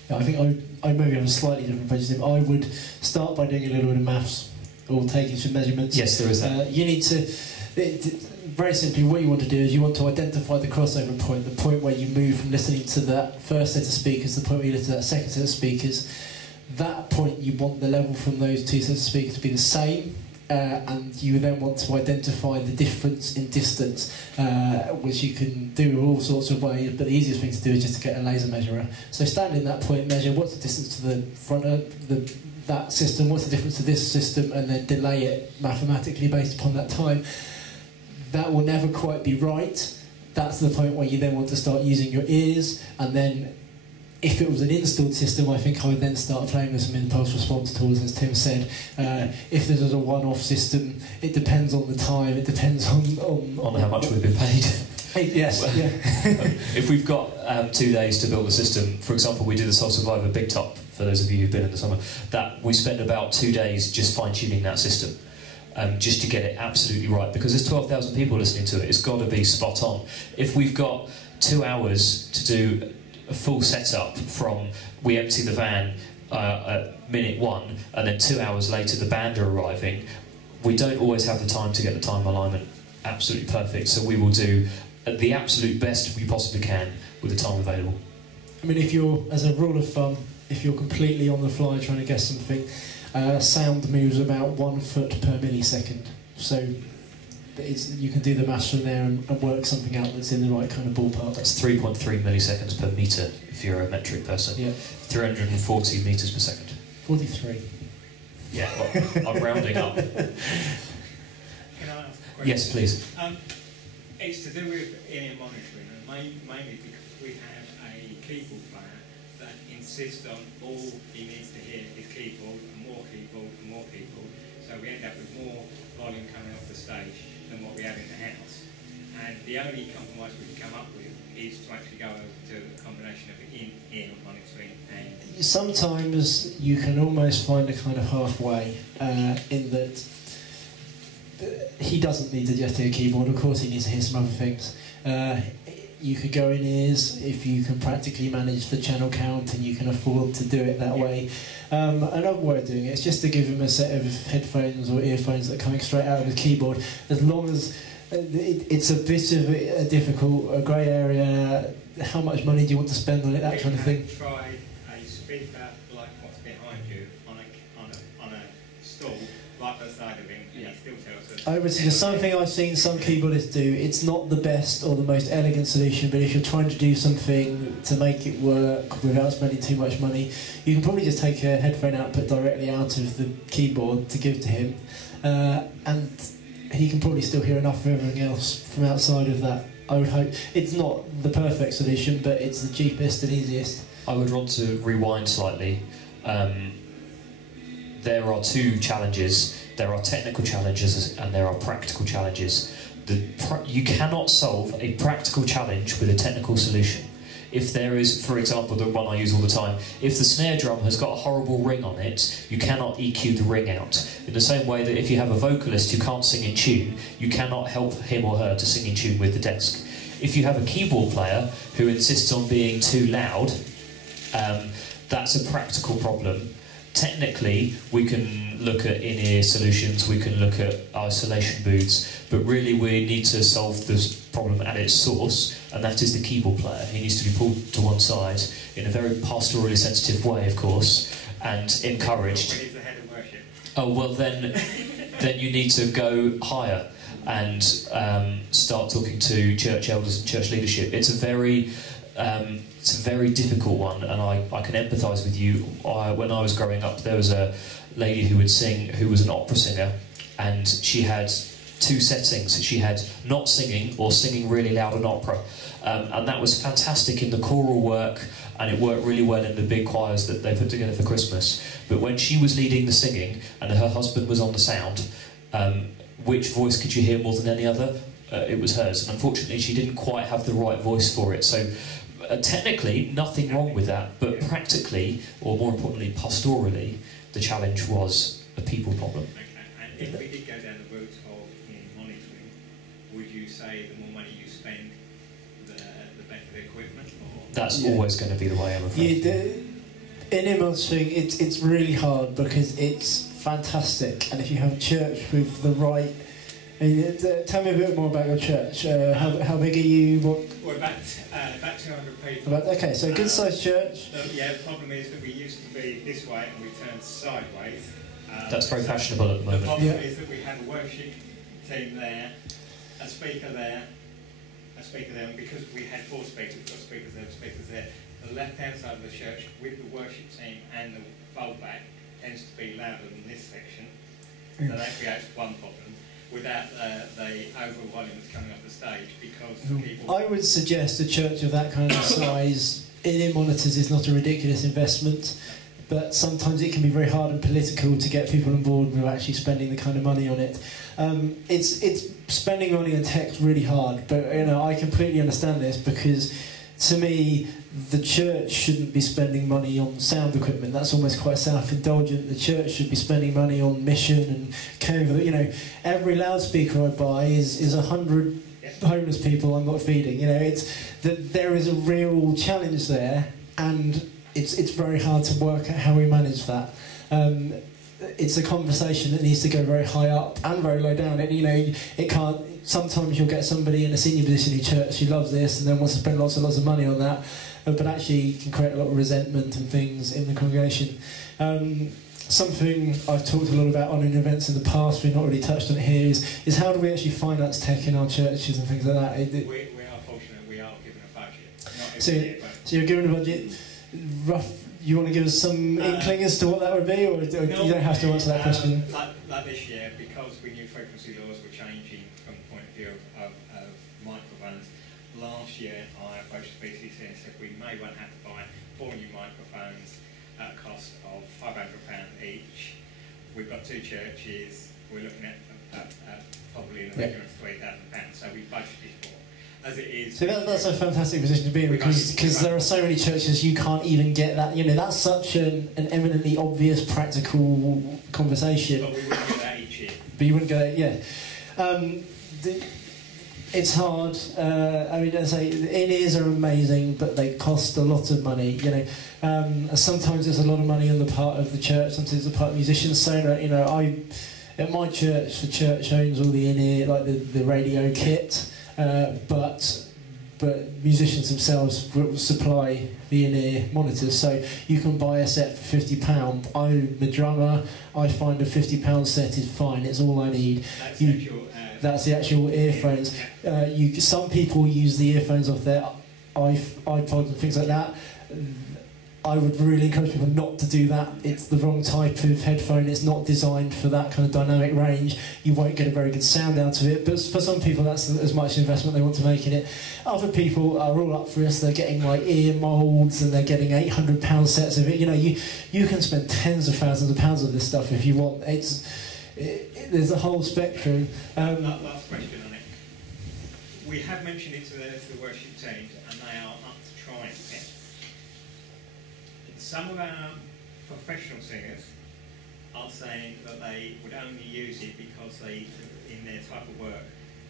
Yeah, I think I maybe have a slightly different approach to him. I would start by doing a little bit of maths or taking some measurements. Yes, there is that. You need to, very simply, what you want to do is you want to identify the crossover point, the point where you move from listening to that first set of speakers to the point where you listen to that second set of speakers. That point, you want the level from those two sets of speakers to be the same, and you then want to identify the difference in distance, which you can do all sorts of ways, but the easiest thing to do is just to get a laser measurer. So stand in that point, measure what's the distance to the front of that system, what's the difference to this system, and then delay it mathematically based upon that time. That will never quite be right. That's the point where you then want to start using your ears, and then if it was an installed system, I think I would then start playing with some impulse response tools, as Tim said. If this is a one-off system, it depends on the time, it depends on how much we've been paid. Yes, yeah. If we've got 2 days to build a system, for example, we did the Soul Survivor Big Top, for those of you who've been in the summer, that we spend about 2 days just fine-tuning that system. Just to get it absolutely right, because there's 12,000 people listening to it. It's got to be spot on. If we've got 2 hours to do a full setup from we empty the van at minute 1 and then 2 hours later the band are arriving, we don't always have the time to get the time alignment absolutely perfect, so we will do the absolute best we possibly can with the time available. I mean, if you're, as a rule of thumb, if you're completely on the fly trying to guess something, sound moves about 1 foot per millisecond, so you can do the maths from there and work something out that's in the right kind of ballpark. That's 3.3 milliseconds per metre if you're a metric person. Yeah. 340 metres per second. 43. Yeah, well, I'm rounding up. Can I ask a question? Yes, please. It's to do with in-ear monitoring, and mainly because we have a keyboard player that insists on all he needs to hear is keyboard, and more keyboard, and more keyboard. So we end up with more volume coming off the stage than what we have in the house. And the only compromise we can come up with is to actually go over to a combination of in-ear monitoring and... Sometimes you can almost find a kind of halfway in that he doesn't need to just hear keyboard, of course he needs to hear some other things. You could go in ears if you can practically manage the channel count and you can afford to do it that way. Another way of doing it is just to give him a set of headphones or earphones that are coming straight out of his keyboard, as long as it's a bit of a difficult grey area. How much money do you want to spend on it, that kind of thing? Try a speaker like what's behind you on a stool, right beside of him, and he still tells us... I would suggest something I've seen some keyboardists do. It's not the best or the most elegant solution, but if you're trying to do something to make it work without spending too much money, you can probably just take a headphone output directly out of the keyboard to give to him, and he can probably still hear enough of everything else from outside of that. I would hope. It's not the perfect solution, but it's the cheapest and easiest. I would want to rewind slightly. There are 2 challenges. There are technical challenges and there are practical challenges. You cannot solve a practical challenge with a technical solution. If there is, for example, the one I use all the time, if the snare drum has got a horrible ring on it, you cannot EQ the ring out. In the same way that if you have a vocalist who can't sing in tune, you cannot help him or her to sing in tune with the desk. If you have a keyboard player who insists on being too loud, that's a practical problem. Technically, we can look at in-ear solutions, we can look at isolation booths, but really we need to solve this problem at its source, and that is the keyboard player. He needs to be pulled to one side in a very pastorally sensitive way, of course, and encouraged. He's the head of worship. Oh, well then, then you need to go higher and start talking to church elders and church leadership. It's a very difficult one, and I can empathise with you. When I was growing up, there was a lady who would sing, who was an opera singer, and she had two settings. She had not singing or singing really loud in opera, and that was fantastic in the choral work, and it worked really well in the big choirs that they put together for Christmas. But when she was leading the singing and her husband was on the sound, which voice could you hear more than any other? It was hers, and unfortunately she didn't quite have the right voice for it. So technically, nothing wrong with that, but practically, or more importantly, pastorally, the challenge was a people problem. Okay. And if we did go down the route of monitoring, would you say the more money you spend, the better the equipment? Or? That's always going to be the way, I'm afraid. In monitoring, it's really hard because it's fantastic, and if you have a church with the right... tell me a bit more about your church. How big are you? We're about 200 people. Okay, so a good-sized church. Yeah, the problem is that we used to be this way and we turned sideways. That's very fashionable at the moment. The problem is that we have a worship team there, a speaker there, and because we had 4 speakers, we've got speakers there. The left-hand side of the church with the worship team and the foldback tends to be louder than this section, so that creates one problem. Without the overall volume that's coming off the stage, because people... I would suggest a church of that kind of size, in-ear monitors is not a ridiculous investment, but sometimes it can be very hard and political to get people on board with actually spending the kind of money on it. It's spending money on tech's really hard, but I completely understand this, because to me, the church shouldn't be spending money on sound equipment. That's almost quite self-indulgent. The church should be spending money on mission and caring for every loudspeaker I buy is 100 homeless people I'm not feeding. It's that there is a real challenge there, and it's very hard to work out how we manage that. It's a conversation that needs to go very high up and very low down. It can't. Sometimes you'll get somebody in a senior position in church who loves this and then wants to spend lots and lots of money on that, but actually can create a lot of resentment and things in the congregation. Something I've talked a lot about on in events in the past, we've not really touched on it here, is how do we actually finance tech in our churches and things like that? We are fortunate, we are given a budget. Not every So year, but you're given a budget. You want to give us some inkling as to what that would be, or you don't have to answer that question? Like this year, because we knew frequency laws were changing from the point of view of microphones, last year I approached the BCC and said we may well have to buy 4 new microphones at a cost of £500 each. We've got 2 churches, we're looking at probably in the region of £3,000, so we budgeted for. As it is. So that's a fantastic position to be in, because there are so many churches you can't even get that. That's such an eminently obvious practical conversation. But we wouldn't get that each year. But you wouldn't get that, yeah. It's hard. As I say, in-ears are amazing, but they cost a lot of money. Sometimes there's a lot of money on the part of the church. Sometimes it's the part of musicians. So at my church, the church owns all the in-ear, like the radio kit. But musicians themselves will supply the in-ear monitors, so you can buy a set for £50. I'm a drummer, I find a £50 set is fine, it's all I need. That's the actual earphones. Some people use the earphones off their iPods and things like that. I would really encourage people not to do that. It's the wrong type of headphone. It's not designed for that kind of dynamic range. You won't get a very good sound out of it. But for some people, that's as much investment they want to make in it. Other people are all up for this. They're getting like ear molds and they're getting £800 sets of it. You can spend tens of thousands of pounds on this stuff if you want. There's a whole spectrum. Last question on it. We have mentioned it to the worship teams, and they are up to trying it. Some of our professional singers are saying that they would only use it because in their type of work,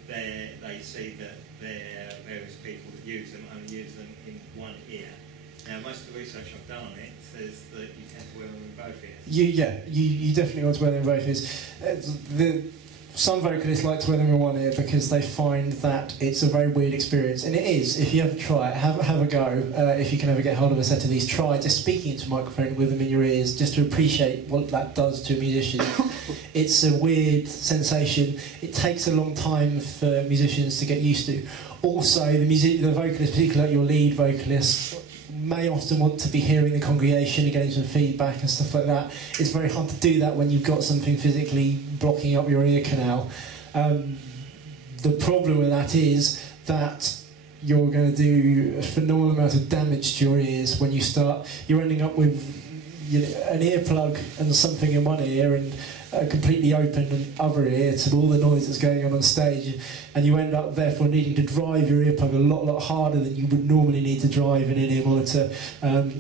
they see that their various people that use them only use them in one ear. Now, most of the research I've done on it says that you tend to wear them in both ears. You definitely want to wear them in both ears. some vocalists like to wear them in one ear because they find that it's a very weird experience, and it is. If you ever try it, have a go. If you can ever get hold of a set of these, try just speaking into a microphone with them in your ears, just to appreciate what that does to a musician. It's a weird sensation. It takes a long time for musicians to get used to. Also, the vocalist, particularly your lead vocalist, may often want to be hearing the congregation and getting some feedback and stuff like that. It's very hard to do that when you've got something physically blocking up your ear canal. The problem with that is that you're going to do a phenomenal amount of damage to your ears when you start. You're ending up with an earplug and something in one ear and a completely open other ear to all the noise that's going on stage, and you end up therefore needing to drive your earplug a lot harder than you would normally need to drive an in-ear monitor.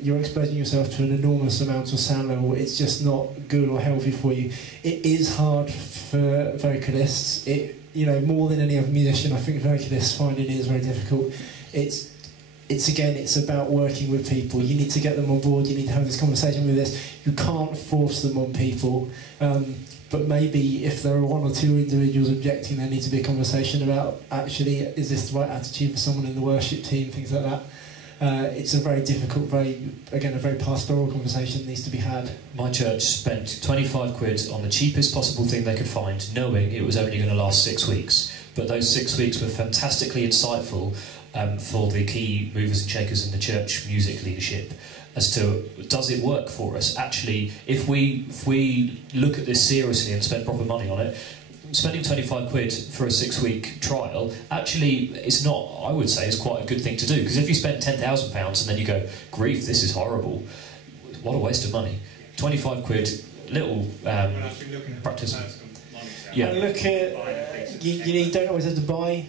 You're exposing yourself to an enormous amount of sound level. It's just not good or healthy for you. It is hard for vocalists. More than any other musician, I think vocalists find it is very difficult. It's about working with people. You need to get them on board. You need to have this conversation with this. You can't force them on people. But maybe if there are one or two individuals objecting, there needs to be a conversation about, actually, is this the right attitude for someone in the worship team, things like that. It's a very difficult, a very pastoral conversation that needs to be had. My church spent 25 quid on the cheapest possible thing they could find, knowing it was only going to last 6 weeks. But those 6 weeks were fantastically insightful for the key movers and shakers in the church music leadership as to, does it work for us? Actually, if we look at this seriously and spend proper money on it, spending 25 quid for a 6-week trial, actually, it's not, I would say, it's quite a good thing to do. Because if you spend £10,000 and then you go, grief, this is horrible, what a waste of money. 25 quid, little practice. Yeah. And look at, you don't always have to buy,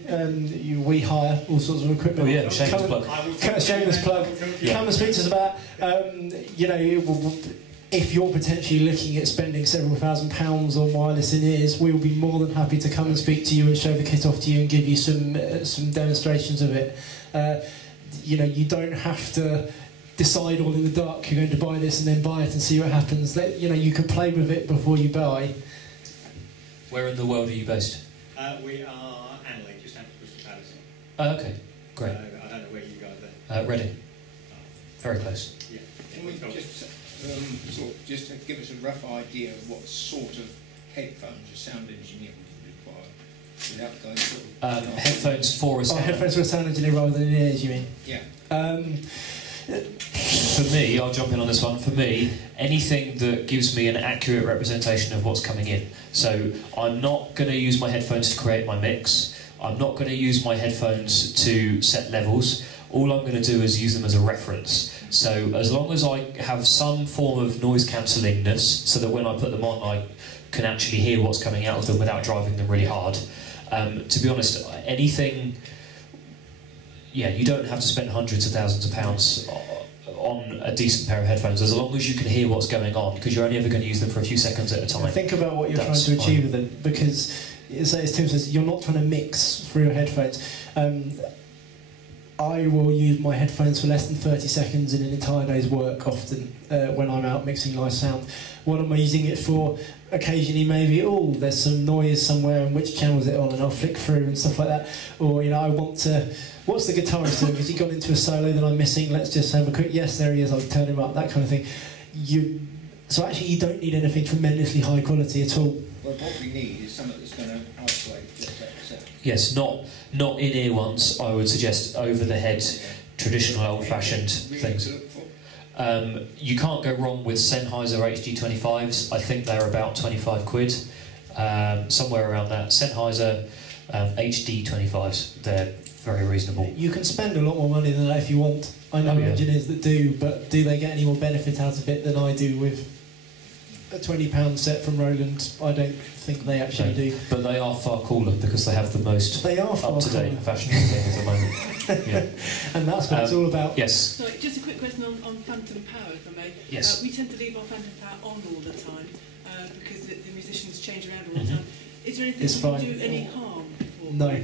we hire all sorts of equipment. Oh yeah, shameless plug. Shameless plug. Yeah. Come and speak to us about, if you're potentially looking at spending several £1,000s on wireless in-ears, we'll be more than happy to come and speak to you and show the kit off to you and give you some demonstrations of it. You don't have to decide all in the dark, you're going to buy this and then buy it and see what happens. You can play with it before you buy. Where in the world are you based? We are Anley, just out of Crystal Palace. Oh, okay, great. I don't know where you guys are. Reading. Very close. Yeah. Can we just to give us a rough idea of what sort of headphones a sound engineer would require, without going sort of... headphones for a sound... headphones for a sound engineer rather than in-ears, you mean? Yeah. For me, I'll jump in on this one. For me, anything that gives me an accurate representation of what's coming in. So I'm not going to use my headphones to create my mix. I'm not going to use my headphones to set levels. All I'm going to do is use them as a reference. So as long as I have some form of noise cancellingness, so that when I put them on, I can actually hear what's coming out of them without driving them really hard. To be honest, anything... Yeah, you don't have to spend hundreds of thousands of pounds on a decent pair of headphones, as long as you can hear what's going on, because you're only ever going to use them for a few seconds at a time. Think about what you're trying to achieve with them, because, as Tim says, you're not trying to mix through your headphones. I will use my headphones for less than 30 seconds in an entire day's work often when I'm out mixing live sound. What am I using it for? Occasionally maybe, there's some noise somewhere and which channel is it on, and I'll flick through and stuff like that. Or, I want to... What's the guitarist doing? Has he gone into a solo that I'm missing? Let's just have a quick... Yes, there he is, I'll turn him up, that kind of thing. So actually you don't need anything tremendously high quality at all. Well, what we need is something that's going to isolate just that sound. Yes, not in-ear ones. I would suggest over-the-head, traditional old-fashioned things. You can't go wrong with Sennheiser HD25s. I think they're about 25 quid, somewhere around that. Sennheiser HD25s, they're very reasonable. You can spend a lot more money than that if you want. I know engineers that do, but do they get any more benefit out of it than I do with a £20 set from Roland? I don't think they actually do. But they are far cooler because they have the most up-to-date fashionable thing at the moment. Yeah. And that's what it's all about. Yes. Sorry, just a quick question on phantom power, if I may. Yes. We tend to leave our phantom power on all the time because the musicians change around all the time. Is there anything that can do any harm? No.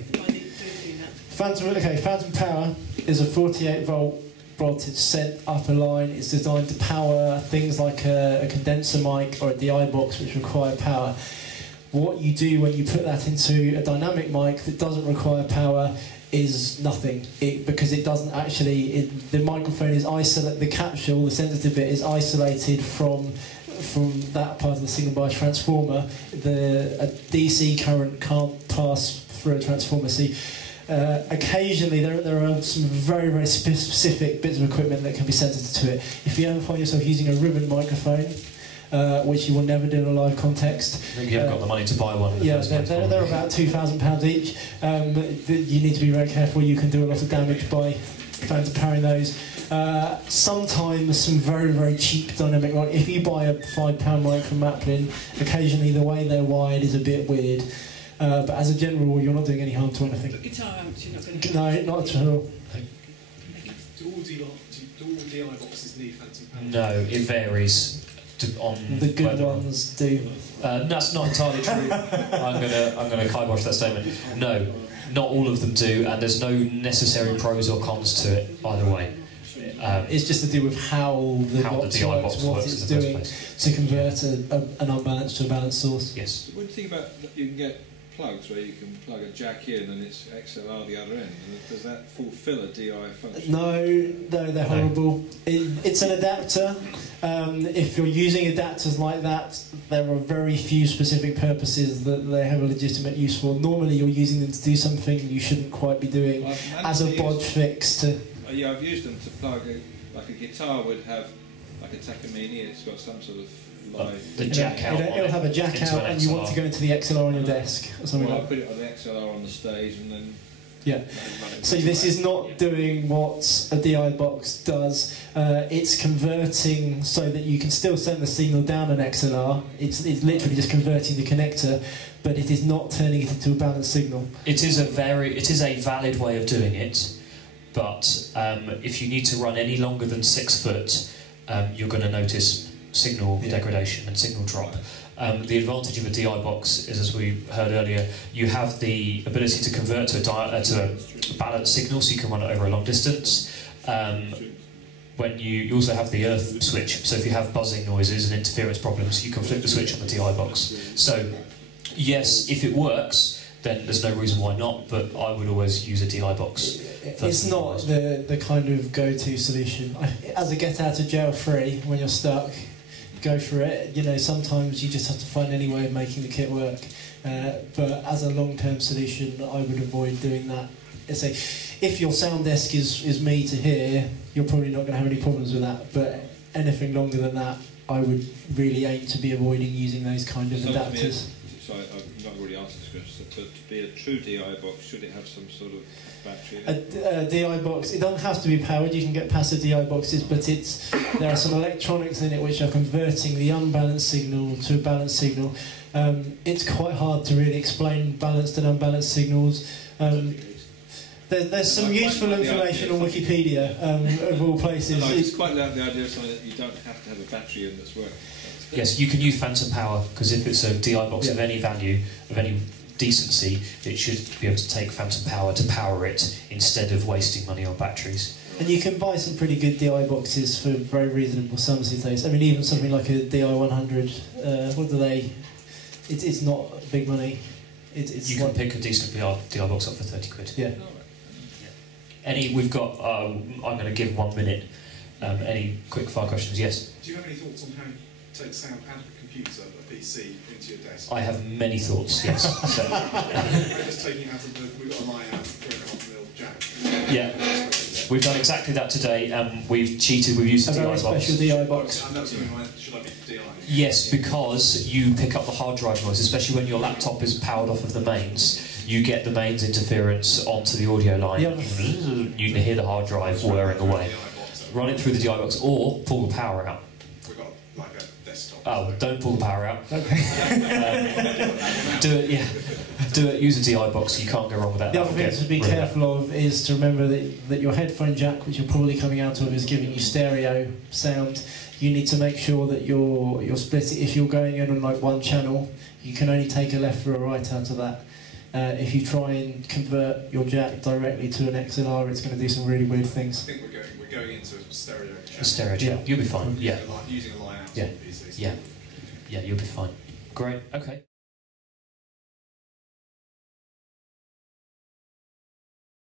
Phantom power is a 48-volt voltage sent up a line. It's designed to power things like a condenser mic or a DI box which require power. What you do when you put that into a dynamic mic that doesn't require power is nothing, because it doesn't actually. The microphone is isolated. The capsule, the sensitive bit, is isolated from that part of the signal by a transformer. A DC current can't pass through a transformer. See, occasionally there are some very, very specific bits of equipment that can be sensitive to it. If you ever find yourself using a ribbon microphone, which you will never do in a live context. I think you haven't got the money to buy one. Yeah, they're about £2,000 each. You need to be very careful. You can do a lot of damage by powering those. Sometimes some very, very cheap dynamic mic. If you buy a £5 mic from Maplin, occasionally the way they're wired is a bit weird. But as a general rule, you're not doing any harm to anything. But guitar amps, you're not going to... No, not at all. Do all DI boxes need phantom power? No, it varies. The good ones do. That's not entirely true. I'm gonna kibosh that statement. No, not all of them do, and there's no necessary pros or cons to it either way. It's just to do with how the box DI works, what it's doing to convert an unbalanced to a balanced source. Yes. What do you think about you can get plugs where you can plug a jack in and it's XLR the other end? Does that fulfil a DI function? No, they're horrible. It's an adapter. If you're using adapters like that, there are very few specific purposes that they have a legitimate use for. Normally you're using them to do something you shouldn't quite be doing as a bodge fix to... Yeah, I've used them to plug like a guitar would have like a Takamine, it's got some sort of live... The jack out. It'll have a jack out and you want to go into the XLR on your desk or something like that. I put it on the XLR on the stage and then... Yeah. So this is not doing what a DI box does. It's converting so that you can still send the signal down an XLR. It's literally just converting the connector, but it is not turning it into a balanced signal. It is a valid way of doing it, but if you need to run any longer than 6 foot, you're going to notice signal degradation and signal drop. The advantage of a DI box is, as we heard earlier, you have the ability to convert to a balanced signal, so you can run it over a long distance. When you also have the earth switch, so if you have buzzing noises and interference problems, you can flip the switch on the DI box. So, yes, if it works, then there's no reason why not, but I would always use a DI box. It's not the kind of go-to solution. As a get-out-of-jail-free, when you're stuck, go for it. You know, sometimes you just have to find any way of making the kit work. But as a long-term solution, I would avoid doing that. Say, if your sound desk is me to hear, you're probably not going to have any problems with that. But anything longer than that, I would really aim to be avoiding using those kind of adapters. So I've not really answered this question, but to be a true DI box, should it have some sort of battery? A DI box, it doesn't have to be powered, you can get passive DI boxes, but there are some electronics in it which are converting the unbalanced signal to a balanced signal. It's quite hard to really explain balanced and unbalanced signals. There's some useful information on Wikipedia of all places. I just quite like the idea of something that you don't have to have a battery in that's working. Yes, you can use phantom power, because if it's a DI box of any value, of any decency, it should be able to take phantom power to power it instead of wasting money on batteries. And you can buy some pretty good DI boxes for very reasonable sums these days. I mean, even something like a DI 100, what do they... It's not big money. You can pick a decent DI box up for 30 quid. Yeah. We've got, I'm going to give 1 minute. Any quick fire questions? Yes? Do you have any thoughts on how you take sound out of a computer, a PC, into your desk? I have many thoughts, yes. So. Just taking out we've got a line out, 3.5mm jack. Yeah. We've done exactly that today, and we've cheated, we've used a DI box. Special DI box. And that's something like, should I be DI? Yes, because you pick up the hard drive noise, especially when your laptop is powered off of the mains. You get the mains interference onto the audio line. Yep. You can hear the hard drive whirring away. Run it through the DI box, or pull the power out. We've got like a desktop. Oh, don't pull the power out. Okay. Do it, yeah. Do it, use a DI box, you can't go wrong with that. The other thing to be careful of is to remember that your headphone jack, which you're probably coming out of, is giving you stereo sound. You need to make sure that you're splitting. If you're going in on like one channel, you can only take a left or a right out of that. If you try and convert your jack directly to an XLR, it's going to do some really weird things. I think we're going into a stereo channel. A stereo channel. You'll be fine. Yeah. Using a line out Yeah. on the PC. Yeah. Yeah, you'll be fine. Great. Okay.